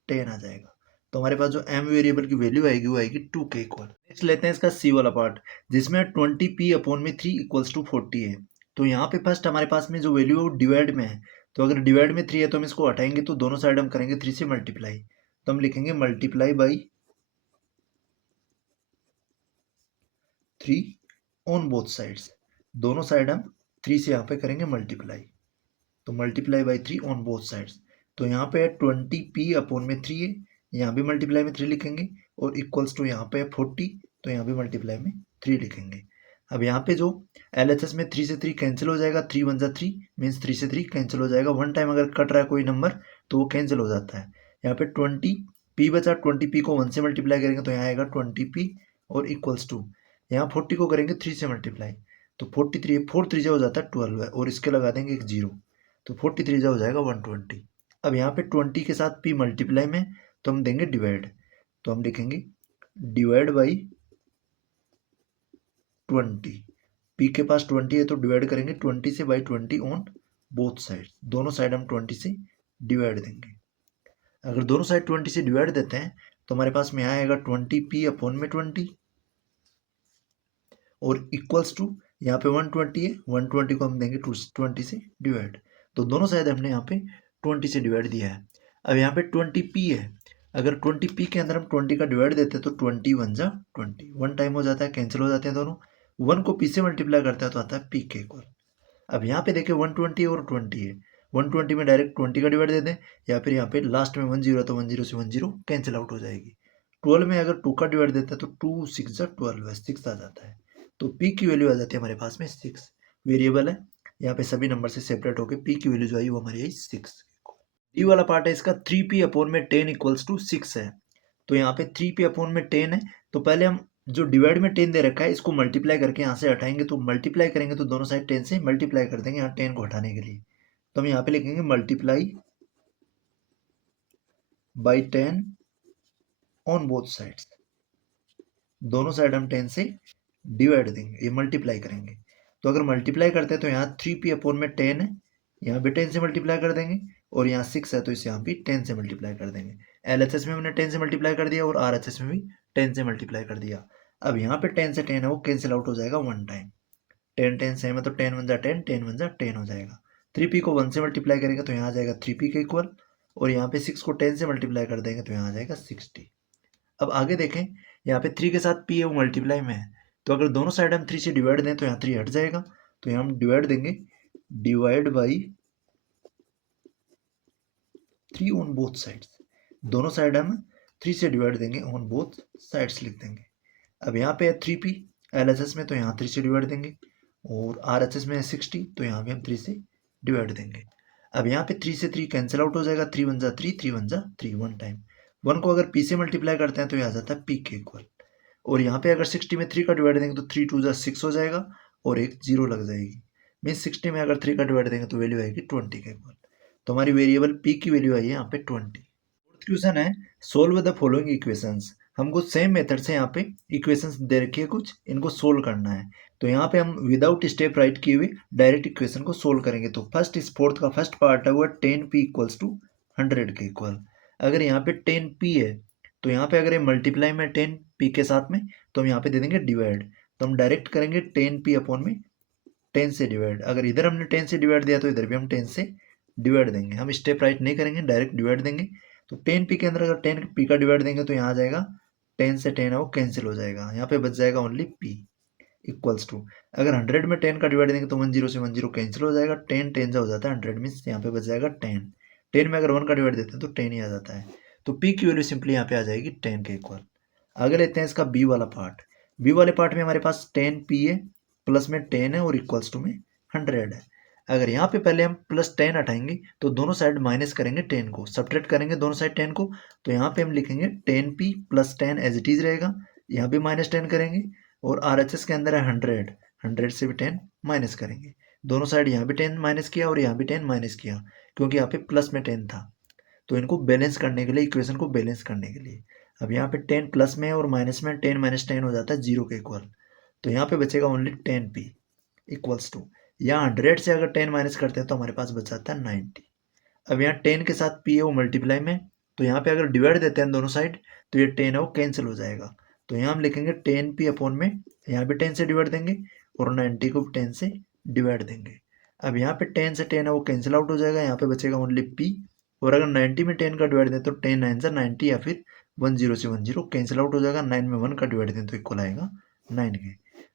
10 आ जाएगा। तो हमारे पास जो m वेरिएबल की वैल्यू आएगी वो आएगी 2 के इक्वल। नेक्स्ट लेते हैं इसका c वाला पार्ट जिसमें 20p/3 इक्वल्स टू 40 है। तो यहाँ पे फर्स्ट हमारे पास में जो वैल्यू है वो डिवाइड में है, तो अगर डिवाइड में 3 है तो हम इसको हटाएंगे तो दोनों साइड हम करेंगे 3 से मल्टीप्लाई, तो हम लिखेंगे multiply by 3 on both sides. दोनों साइड हम 3 से यहाँ पे करेंगे मल्टीप्लाई, तो multiply by 3 on both sides. तो यहाँ पे 20p/3 है, यहाँ भी मल्टीप्लाई में 3 लिखेंगे, और इक्वल्स टू यहाँ पे 40 तो यहाँ भी मल्टीप्लाई में 3 लिखेंगे। अब यहाँ पे जो LHS में 3 से 3 कैंसिल हो जाएगा, 3 1 जा 3 मीन्स 3 से 3 कैंसिल हो जाएगा, वन टाइम अगर कट रहा है कोई नंबर तो वो कैंसिल हो जाता है। यहाँ पे 20p बचा, 20p को 1 से मल्टीप्लाई करेंगे तो यहाँ आएगा 20p और इक्वल्स टू यहाँ 40 को करेंगे 3 से मल्टीप्लाई, तो 43 है, 4 3 हो जाता है 12 है, और इसके लगा देंगे एक जीरो, तो 43 हो जाएगा 120। अब यहाँ पे 20 के साथ p मल्टीप्लाई में, तो हम देंगे डिवाइड, तो हम लिखेंगे डिवाइड बाई 20। p के पास 20 है तो डिवाइड करेंगे 20 से बाई 20 ऑन बोथ साइड, दोनों साइड हम 20 से डिवाइड देंगे। अगर दोनों साइड 20 से डिवाइड देते हैं तो हमारे पास में आएगा 20p अपॉन में 20 और इक्वल्स टू यहाँ पे 120 है, 120 को हम देंगे 20 से डिवाइड, तो दोनों साइड हमने यहाँ पे 20 से डिवाइड दिया है। अब यहाँ पे 20p है, अगर 20p के अंदर हम 20 का डिवाइड देते हैं तो 20 1 जा 20, वन टाइम हो जाता है, कैंसिल हो जाते हैं दोनों, 1 को p से मल्टीप्लाई करता है तो आता है p के इक्वल। अब यहाँ पे देखिए 120 और 20 है, 120 में डायरेक्ट 20 का डिवाइड दे दें, या फिर यहाँ पे लास्ट में 10 है तो 10 से 10 कैंसिल आउट हो जाएगी। 12 में अगर 2 का डिवाइड देता है तो 2 6 जा 12 है, 6 आ जाता है, तो p की वैल्यू आ जाती है हमारे पास में 6। वेरिएबल है, यहाँ पे सभी नंबर से सेपरेट होकर p की वैल्यू जो आई वो हमारी आई 6। डी वाला पार्ट है इसका 3p अपॉन में 10 इक्वल्स टू 6 है, तो यहाँ पे 3p अपॉन में 10 है, तो पहले हम जो डिवाइड में 10 दे रखा है इसको मल्टीप्लाई करके यहाँ से हटाएंगे, तो मल्टीप्लाई करेंगे तो दोनों साइड 10 से मल्टीप्लाई कर देंगे यहाँ 10 को हटाने के लिए, तो हम यहाँ पे लिखेंगे multiply by 10 on both sides, दोनों साइड हम 10 से डिवाइड देंगे, ये मल्टीप्लाई करेंगे, तो अगर मल्टीप्लाई करते हैं तो यहाँ 3p अपॉन में 10 है, यहाँ भी 10 से मल्टीप्लाई कर देंगे, और यहाँ 6 है तो इसे यहाँ भी 10 से मल्टीप्लाई कर देंगे। LHS में हमने 10 से मल्टीप्लाई कर दिया और RHS में भी 10 से मल्टीप्लाई कर दिया। अब यहाँ पे 10 से 10 है वो कैंसिल आउट हो जाएगा वन टाइम, 10 10 सेम है तो 10 1 जा 10, 10 1 जा 10 हो जाएगा। 3p को 1 से मल्टीप्लाई करेंगे तो यहाँ आ जाएगा 3p के इक्वल, और यहाँ पे 6 को 10 से मल्टीप्लाई कर देंगे तो यहाँ आ जाएगा 60। अब आगे देखें, यहाँ पे 3 के साथ p है वो मल्टीप्लाई में है, तो अगर दोनों साइड हम 3 से डिवाइड दें तो यहाँ 3 हट जाएगा, तो यहाँ हम डिवाइड देंगे divide by 3 on both sides, दोनों साइड हम 3 से डिवाइड देंगे, ऑन बोथ साइड्स लिख देंगे। अब यहाँ पे है 3p LHS में, तो यहाँ 3 से डिवाइड देंगे, और RHS में है 60 तो यहाँ भी हम 3 से डिवाइड देंगे। अब यहाँ पे 3 से 3 कैंसिल आउट हो जाएगा, 3 1 जा 3, 3 1 जा 3 वन टाइम, 1 को अगर p से मल्टीप्लाई करते हैं तो यह आ जाता है p के इक्वल, और यहाँ पे अगर 60 में 3 का डिवाइड देंगे तो 3 2 जा 6 हो जाएगा और एक जीरो लग जाएगी, मीन्स 60 में अगर 3 का डिवाइड देंगे तो वैल्यू आएगी 20 के इक्वल, तो हमारी वेरिएबल p की वैल्यू आई है यहाँ पे 20। क्वेश्चन है सोल्व द फॉलोइंग इक्वेशंस, हमको सेम मेथड से यहाँ पे इक्वेशंस दे रखी है कुछ, इनको सोल्व करना है, तो यहाँ पे हम विदाउट स्टेप राइट किए हुए डायरेक्ट इक्वेशन को सोल्व करेंगे। तो फर्स्ट इस फोर्थ का फर्स्ट पार्ट है वो 10p इक्वल्स टू 100 के इक्वल, अगर यहाँ पे 10p है तो यहाँ पे अगर मल्टीप्लाई में 10p के साथ में तो हम यहाँ पे दे देंगे डिवाइड, तो हम डायरेक्ट करेंगे 10p अपॉन में 10 से डिवाइड, अगर इधर हमने 10 से डिवाइड दिया तो इधर भी हम 10 से डिवाइड देंगे, हम स्टेप राइट नहीं करेंगे डायरेक्ट डिवाइड देंगे। तो 10p के अंदर अगर 10p का डिवाइड देंगे तो यहाँ आ जाएगा 10 से 10 है वो कैंसिल हो जाएगा, यहाँ पे बच जाएगा ओनली p इक्वल्स टू, अगर 100 में 10 का डिवाइड देंगे तो 10 से 10 कैंसिल हो जाएगा, 10 10 हो जाता है 100 मीन्स यहाँ पे बच जाएगा 10, 10 में अगर 1 का डिवाइड देते हैं तो 10 ही आ जाता है, तो p की वैल्यू सिंपली यहाँ पे आ जाएगी 10 के इक्वल। आगे लेते हैं इसका b वाला पार्ट, b वाले पार्ट में हमारे पास 10p है, प्लस में 10 है और इक्वल्स टू में 100 है। अगर यहाँ पे पहले हम प्लस 10 हटाएंगे तो दोनों साइड माइनस करेंगे 10 को, सब्ट्रैक्ट करेंगे दोनों साइड 10 को, तो यहाँ पे हम लिखेंगे 10p plus 10 as it is रहेगा, यहाँ भी माइनस 10 करेंगे, और RHS के अंदर है 100, 100 से भी 10 माइनस करेंगे, दोनों साइड यहाँ भी 10 माइनस किया और यहाँ भी 10 माइनस किया, क्योंकि यहाँ पे प्लस में 10 था, तो इनको बैलेंस करने के लिए, इक्वेशन को बैलेंस करने के लिए, अब यहाँ पे 10 प्लस में और माइनस में 10 माइनस 10 हो जाता है 0 के इक्वल, तो यहाँ पे बचेगा ओनली 10p इक्वल्स टू, यहाँ 100 से अगर 10 माइनस करते हैं तो हमारे पास बच जाता है 90। अब यहाँ 10 के साथ p है वो मल्टीप्लाई में, तो यहाँ पे अगर डिवाइड देते हैं दोनों साइड तो ये 10 है वो कैंसिल हो जाएगा, तो यहाँ हम लिखेंगे 10p अपॉन में, यहाँ भी 10 से डिवाइड देंगे और 90 को 10 से डिवाइड देंगे। अब यहाँ पे 10 से 10 है वो कैंसिल आउट हो जाएगा, यहाँ पे बचेगा ओनली p, और अगर 90 में 10 का डिवाइड दें तो 10 9 से 90, या फिर 10 से 10 कैंसिल आउट हो जाएगा, 9 में 1 का डिवाइड दें तो इक्वल आएगा 9 के,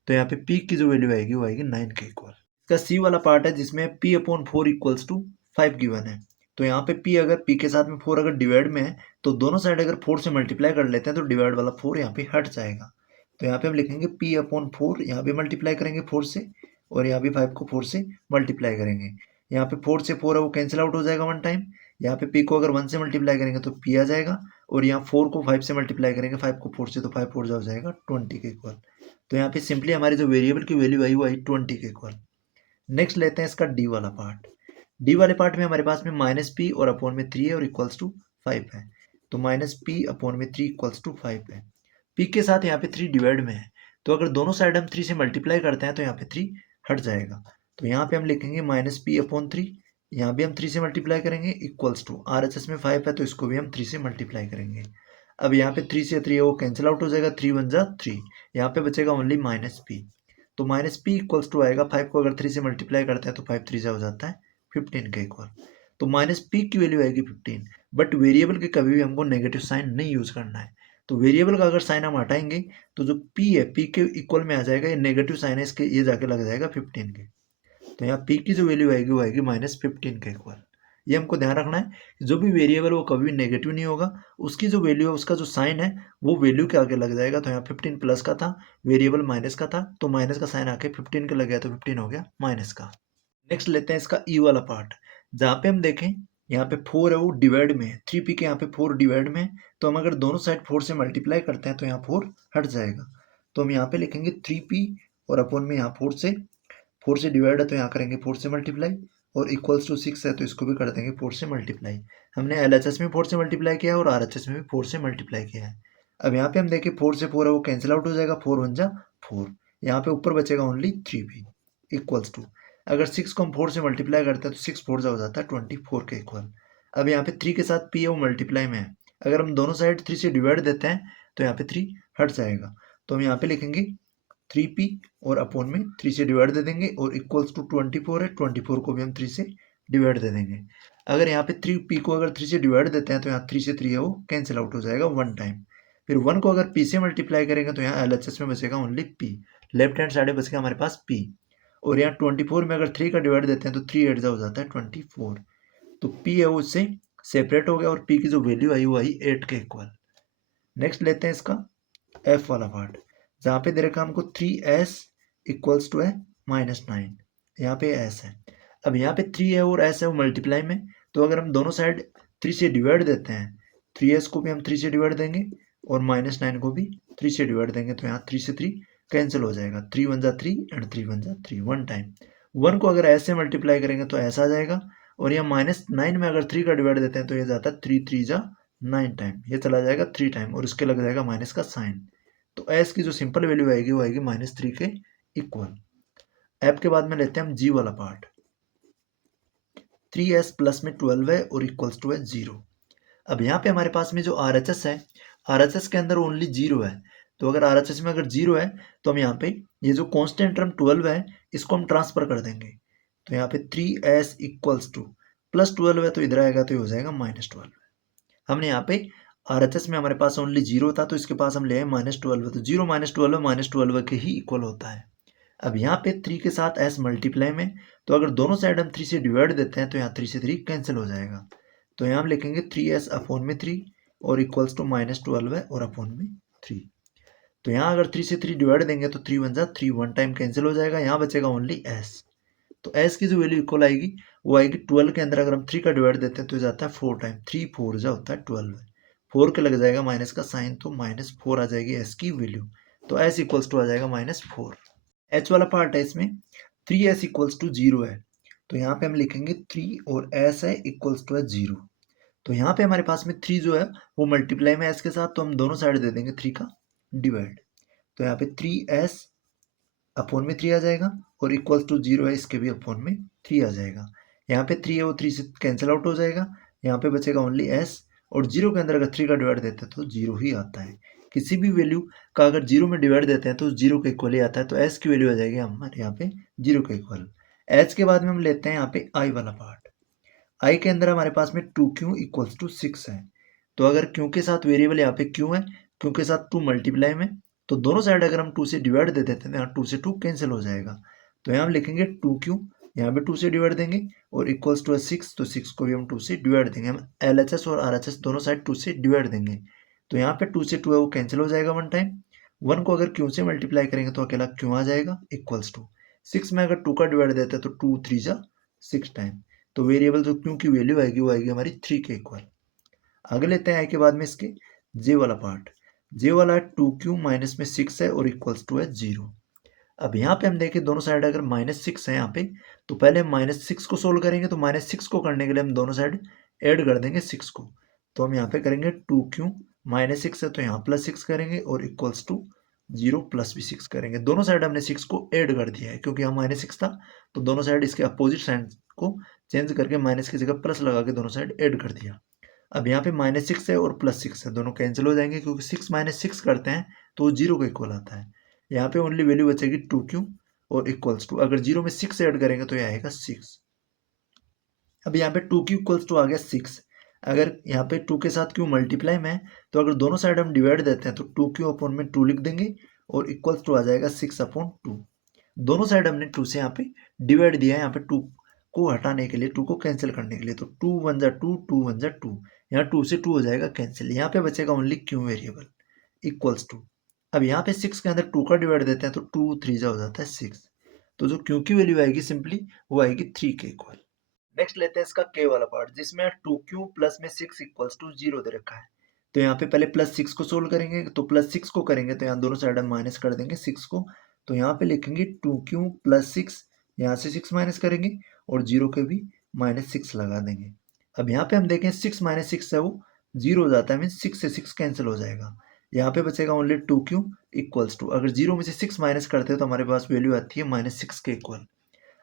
तो यहाँ पे p की जो वैल्यू आएगी वो आएगी 9 के इक्वल। इसका c वाला पार्ट है जिसमें p upon 4 equals to 5 given है, तो यहाँ पे p अगर p के साथ में 4 अगर डिवाइड में है तो दोनों साइड अगर 4 से मल्टीप्लाई कर लेते हैं तो डिवाइड वाला 4 यहाँ पे हट जाएगा, तो यहाँ पे हम लिखेंगे p अपॉन 4, यहाँ भी मल्टीप्लाई करेंगे 4 से, और यहाँ भी 5 को 4 से मल्टीप्लाई करेंगे, यहाँ पे 4 से 4 है वो कैंसिल आउट हो जाएगा वन टाइम, यहाँ पे p को अगर 1 से मल्टीप्लाई करेंगे तो p आ जाएगा, और यहाँ 4 को 5 से मल्टीप्लाई करेंगे 5 को 4 से तो 5 4 हो जाएगा 20 के इक्वल, तो यहाँ पे सिंपली हमारी जो वेरिएबल की वैल्यू आई वो आई 20 के इक्वल। नेक्स्ट लेते हैं इसका डी वाला पार्ट। डी वाले पार्ट में हमारे पास में माइनस पी और अपॉन में 3 है और इक्वल्स टू 5 है। तो माइनस पी अपॉन में 3 इक्वल्स टू 5 है। पी के साथ यहाँ पे 3 डिवाइड में है, तो अगर दोनों साइड हम 3 से मल्टीप्लाई करते हैं तो यहाँ पे 3 हट जाएगा। तो यहाँ पे हम लिखेंगे माइनस पी अपॉन 3, यहाँ भी हम 3 से मल्टीप्लाई करेंगे equals to R H S में 5 है तो इसको भी हम 3 से मल्टीप्लाई करेंगे। अब यहाँ पे 3 से 3 है वो कैंसिल आउट हो जाएगा, 3 वन जा 3, यहाँ पे बचेगा ओनली माइनस पी। तो माइनस पी इक्वल्स टू आएगा 5 को अगर 3 से मल्टीप्लाई करते हैं तो 5 3 से हो जाता है 15 के इक्वल। तो माइनस पी की वैल्यू आएगी 15, बट वेरिएबल के कभी भी हमको नेगेटिव साइन नहीं यूज करना है। तो वेरिएबल का अगर साइन हम हटाएंगे तो जो पी है पी के इक्वल में आ जाएगा, ये नेगेटिव साइन है इसके, ये जाके लग जाएगा 15 के। तो यहाँ पी की जो वैल्यू आएगी वो आएगी -15 के इक्वल। ये हमको ध्यान रखना है कि जो भी वेरिएबल वो कभी भी नेगेटिव नहीं होगा, उसकी जो वैल्यू है उसका जो साइन है वो वैल्यू के आगे लग जाएगा। तो यहाँ 15 प्लस का था, वेरिएबल माइनस का था, तो माइनस का साइन आके 15 के लग गया तो 15 हो गया माइनस का। नेक्स्ट लेते हैं इसका ई वाला पार्ट, जहाँ पे हम देखें यहाँ पे 4 है वो डिवाइड में है, 3p के यहाँ पे 4 डिवाइड में है, तो हम अगर दोनों साइड 4 से मल्टीप्लाई करते हैं तो यहाँ 4 हट जाएगा। तो हम यहाँ पे लिखेंगे 3p और अपॉन में यहाँ 4 से डिवाइड है तो यहाँ करेंगे 4 से मल्टीप्लाई, और इक्वल्स टू 6 है तो इसको भी कर देंगे 4 से मल्टीप्लाई। हमने LHS में 4 से मल्टीप्लाई किया है और RHS में भी 4 से मल्टीप्लाई किया है। अब यहाँ पे हम देखें 4 से 4 है वो कैंसिल आउट हो जाएगा, 4 वन जा 4, यहाँ पे ऊपर बचेगा ओनली 3p इक्वल्स टू, अगर 6 को हम 4 से मल्टीप्लाई करते हैं तो 6 4 जा हो जाता है 24 के इक्वल। अब यहाँ पे 3 के साथ p है वो मल्टीप्लाई में है, अगर हम दोनों साइड 3 से डिवाइड देते हैं तो यहाँ पे 3 हट जाएगा। तो हम यहाँ पे लिखेंगे 3p और अपॉन में 3 से डिवाइड दे देंगे और इक्वल्स टू 24 है, 24 को भी हम 3 से डिवाइड दे देंगे। अगर यहाँ पे 3p को अगर 3 से डिवाइड देते हैं तो यहाँ 3 से 3 है वो कैंसिल आउट हो जाएगा वन टाइम। फिर 1 को अगर p से मल्टीप्लाई करेंगे तो यहाँ LHS में बचेगा only p, left hand side बचेगा हमारे पास p, और यहाँ 24 में अगर 3 का डिवाइड देते हैं तो 3 8 हो जाता है 24, तो p है वो उससे सेपरेट हो गया और p की जो वैल्यू आई वो आई 8 के इक्वल। नेक्स्ट लेते हैं इसका f वाला पार्ट, जहाँ पे दे रखा हमको 3s इक्वल्स टू है -9, यहाँ पे s है। अब यहाँ पे 3 है और s है वो मल्टीप्लाई में, तो अगर हम दोनों साइड 3 से डिवाइड देते हैं, 3s को भी हम 3 से डिवाइड देंगे और -9 को भी 3 से डिवाइड देंगे, तो यहाँ 3 से 3 कैंसिल हो जाएगा, 3 वन जा 3 एंड 3 वन जा 3 वन टाइम। 1 को अगर s से मल्टीप्लाई करेंगे तो s आ जाएगा, और यहाँ -9 में अगर 3 का डिवाइड देते हैं तो ये जाता है 3 3 जा 9 टाइम, ये चला जाएगा 3 टाइम और इसके लग जाएगा माइनस का साइन। तो एस की जो सिंपल वैल्यू आएगी वो आएगी -3 के इक्वल। ऐप के बाद में लेते हैं हम जी वाला पार्ट, 3s प्लस में 12 है और इक्वल्स टू है 0। अब यहाँ पे हमारे पास में जो RHS है, RHS के अंदर ओनली 0 है, तो अगर RHS में अगर 0 है तो हम यहाँ पे ये जो कॉन्स्टेंट टर्म 12 है इसको हम ट्रांसफर कर देंगे। तो यहाँ पे 3s इक्वल्स टू प्लस 12 है तो इधर आएगा तो ये हो जाएगा -12। हमने यहाँ पे RHS में हमारे पास ओनली 0 था तो इसके पास हम ले आए -12, तो 0 -12 के ही इक्वल होता है। अब यहाँ पे 3 के साथ s मल्टीप्लाई में, तो अगर दोनों साइड हम 3 से डिवाइड देते हैं तो यहाँ 3 से 3 कैंसिल हो जाएगा। तो यहाँ हम लिखेंगे 3s अपॉन में 3 और इक्वल्स टू -12 है और अपॉन में 3। तो यहाँ अगर 3 से 3 डिवाइड देंगे तो 3 वन जा 3 वन टाइम कैंसिल हो जाएगा, यहाँ बचेगा ओनली s। तो s की जो वैल्यू इक्वल आएगी वो आएगी 12 के अंदर अगर हम 3 का डिवाइड देते हैं तो जाता है 4 टाइम, 3 4 जा होता है 12, 4 के लग जाएगा माइनस का साइन, तो -4 आ जाएगी s की वैल्यू। तो s इक्वल्स टू आ जाएगा -4। h वाला पार्ट है इसमें 3s इक्वल्स टू 0 है, तो यहाँ पे हम लिखेंगे 3 और s है इक्वल्स टू है 0। तो यहाँ पे हमारे पास में 3 जो है वो मल्टीप्लाई में s के साथ, तो हम दोनों साइड दे देंगे 3 का डिवाइड। तो यहाँ पे 3s अपॉन में 3 आ जाएगा और इक्वल्स टू 0 है, इसके भी अपॉन में 3 आ जाएगा। यहाँ पे 3 है वो 3 से कैंसिल आउट हो जाएगा, यहाँ पे बचेगा ओनली s, और 0 के अंदर अगर 3 का डिवाइड देते हैं तो 0 ही आता है। किसी भी वैल्यू का अगर 0 में डिवाइड देते हैं तो 0 के इक्वल ही आता है, तो s की वैल्यू आ जाएगी हमारे यहाँ पे 0 के इक्वल। h के बाद में हम लेते हैं यहाँ पे i वाला पार्ट। i के अंदर हमारे पास में 2q इक्वल्स टू 6 है, तो अगर q के साथ वेरिएबल यहाँ पे q है, q के साथ 2 मल्टीप्लाई में, तो दोनों साइड अगर हम 2 से डिवाइड दे देते हैं तो यहाँ 2 से 2 कैंसिल हो जाएगा। तो यहाँ हम लिखेंगे 2q, यहाँ पे 2 से डिवाइड देंगे और इक्वल्स टू 6, तो 6 को भी हम 2 से डिवाइड देंगे। हम LHS और RHS दोनों साइड 2 से डिवाइड देंगे, तो यहाँ पे 2 से 2 है वो कैंसिल हो जाएगा वन टाइम। 1 को अगर q से मल्टीप्लाई करेंगे तो अकेला q आ जाएगा इक्वल्स टू 6 में अगर 2 का डिवाइड देते हैं तो 2 3 जा 6 टाइम, तो वेरिएबल जो q की वैल्यू आएगी वो आएगी हमारी 3 के इक्वल। आगे लेते हैं i के बाद में इसके j वाला पार्ट। जे वाला 2q माइनस में 6 है और इक्वल्स टू है 0। अब यहाँ पे हम देखें दोनों साइड अगर -6 है यहाँ पे, तो पहले हम -6 को सोल्व करेंगे, तो -6 को करने के लिए हम दोनों साइड ऐड कर देंगे 6 को। तो हम यहाँ पे करेंगे 2q -6 है तो यहाँ +6 करेंगे और इक्वल्स टू 0 प्लस भी 6 करेंगे। दोनों साइड हमने 6 को ऐड कर दिया है, क्योंकि यहाँ -6 था तो दोनों साइड इसके अपोजिट साइड को चेंज करके माइनस की जगह प्लस लगा के दोनों साइड ऐड कर दिया। अब यहाँ पे -6 है और +6 है, दोनों कैंसिल हो जाएंगे, क्योंकि 6 -6 करते हैं तो वो 0 के इक्वल आता है। यहाँ पे ओनली वैल्यू बचेगी 2q और इक्वल्स टू, अगर 0 में 6 ऐड करेंगे तो यह आएगा 6। अब यहाँ पे 2q इक्वल्स टू आ गया 6। अगर यहाँ पे 2 के साथ q मल्टीप्लाई में है, तो अगर दोनों साइड हम डिवाइड देते हैं तो 2q अपॉन में 2 लिख देंगे और इक्वल्स टू आ जाएगा 6/2। दोनों साइड हमने 2 से यहाँ पे डिवाइड दिया है, यहाँ पे 2 को हटाने के लिए, 2 को कैंसिल करने के लिए, तो 2 1 जा 2, 2 1 जा 2, यहाँ 2 से 2 हो जाएगा कैंसिल। यहाँ पे बचेगा only q variable equals to. अब यहाँ पे 6 के अंदर 2 का डिवाइड देते हैं तो 2 3 जा हो जाता है 6। तो जो q की वैल्यू आएगी सिंपली वो आएगी 3 के इक्वल। नेक्स्ट लेते हैं इसका k वाला पार्ट, जिसमें 2q प्लस में 6 इक्वल्स टू 0 दे रखा है। तो यहाँ पे पहले +6 को सोल्व करेंगे, तो +6 को करेंगे तो यहाँ दोनों साइड हम माइनस कर देंगे 6 को, तो यहाँ पे लिखेंगे 2q प्लस 6, यहाँ से 6 माइनस करेंगे और 0 के भी -6 लगा देंगे। अब यहाँ पे हम देखें 6 - 6 है वो 0 हो जाता है, मीन 6 से 6 कैंसिल हो जाएगा। यहाँ पे बचेगा ओनली 2q इक्वल्स टू, अगर 0 में से 6 माइनस करते हैं तो हमारे पास वैल्यू आती है -6 के इक्वल।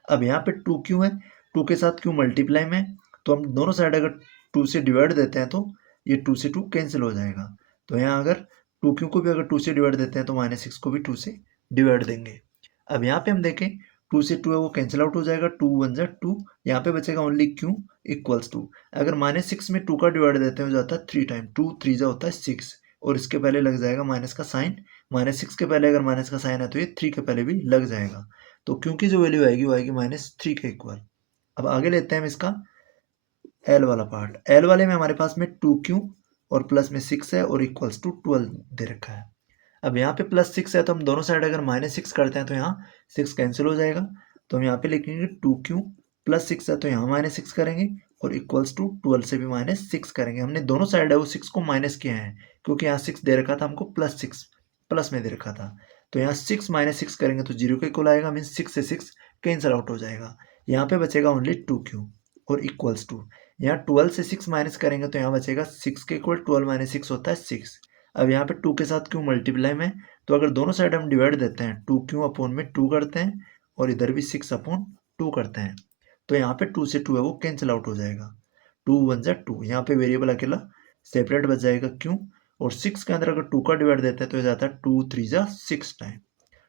अब यहाँ पे 2q है, 2 के साथ q मल्टीप्लाई में, तो हम दोनों साइड अगर 2 से डिवाइड देते हैं तो ये 2 से 2 कैंसिल हो जाएगा। तो यहाँ अगर 2q को भी अगर 2 से डिवाइड देते हैं तो -6 को भी 2 से डिवाइड देंगे। अब यहाँ पे हम देखें 2 से 2 है वो कैंसिल आउट हो जाएगा, 2 1 जा 2, यहाँ पे बचेगा ओनली q इक्वल्स टू, अगर -6 में 2 का डिवाइड देते हैं हो जाता है 3 टाइम, 2 3 जा होता है 6 और इसके पहले लग जाएगा माइनस का साइन, -6 के पहले अगर माइनस का साइन है तो ये 3 के पहले भी लग जाएगा। तो क्योंकि जो वैल्यू आएगी वो आएगी -3 के इक्वल। अब आगे लेते हैं हम इसका एल वाला पार्ट। एल वाले में हमारे पास में 2q और प्लस में 6 है और इक्वल्स टू 12 दे रखा है। अब यहाँ पे +6 है तो हम दोनों साइड अगर -6 करते हैं तो यहाँ 6 कैंसिल हो जाएगा, तो हम यहाँ पे लिखेंगे 2q प्लस 6 है तो यहाँ -6 करेंगे और इक्वल्स टू 12 से भी -6 करेंगे। हमने दोनों साइड है वो 6 को माइनस किया है, क्योंकि यहाँ 6 दे रखा था हमको +6 प्लस में दे रखा था, तो यहाँ 6 - 6 करेंगे तो 0 के इक्वल आएगा, मीन 6 से 6 कैंसिल आउट हो जाएगा। यहाँ पे बचेगा ओनली 2q और इक्वल्स टू, यहाँ 12 से 6 माइनस करेंगे तो यहाँ बचेगा 6 के इक्वल, 12 - 6 होता है 6। अब यहाँ पे 2 के साथ q मल्टीप्लाई में, तो अगर दोनों साइड हम डिवाइड देते हैं 2q अपॉन में 2 करते हैं और इधर भी 6/2 करते हैं, तो यहाँ पे 2 से 2 है वो कैंसिल आउट हो जाएगा, 2 1 जा 2, यहाँ पे वेरिएबल अकेला सेपरेट बच जाएगा q, और 6 के अंदर अगर 2 का डिवाइड देते हैं तो ये जाता है 2 3 जा 6 टाइम,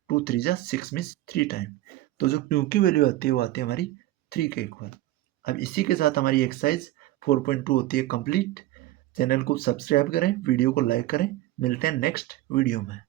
2 3 जा 6 मीन्स 3 टाइम। तो जो q की वैल्यू आती है वो आती है हमारी 3 के इक्वल। अब इसी के साथ हमारी एक्सरसाइज 4.2 होती है कंप्लीट। चैनल को सब्सक्राइब करें, वीडियो को लाइक करें, मिलते हैं नेक्स्ट वीडियो में।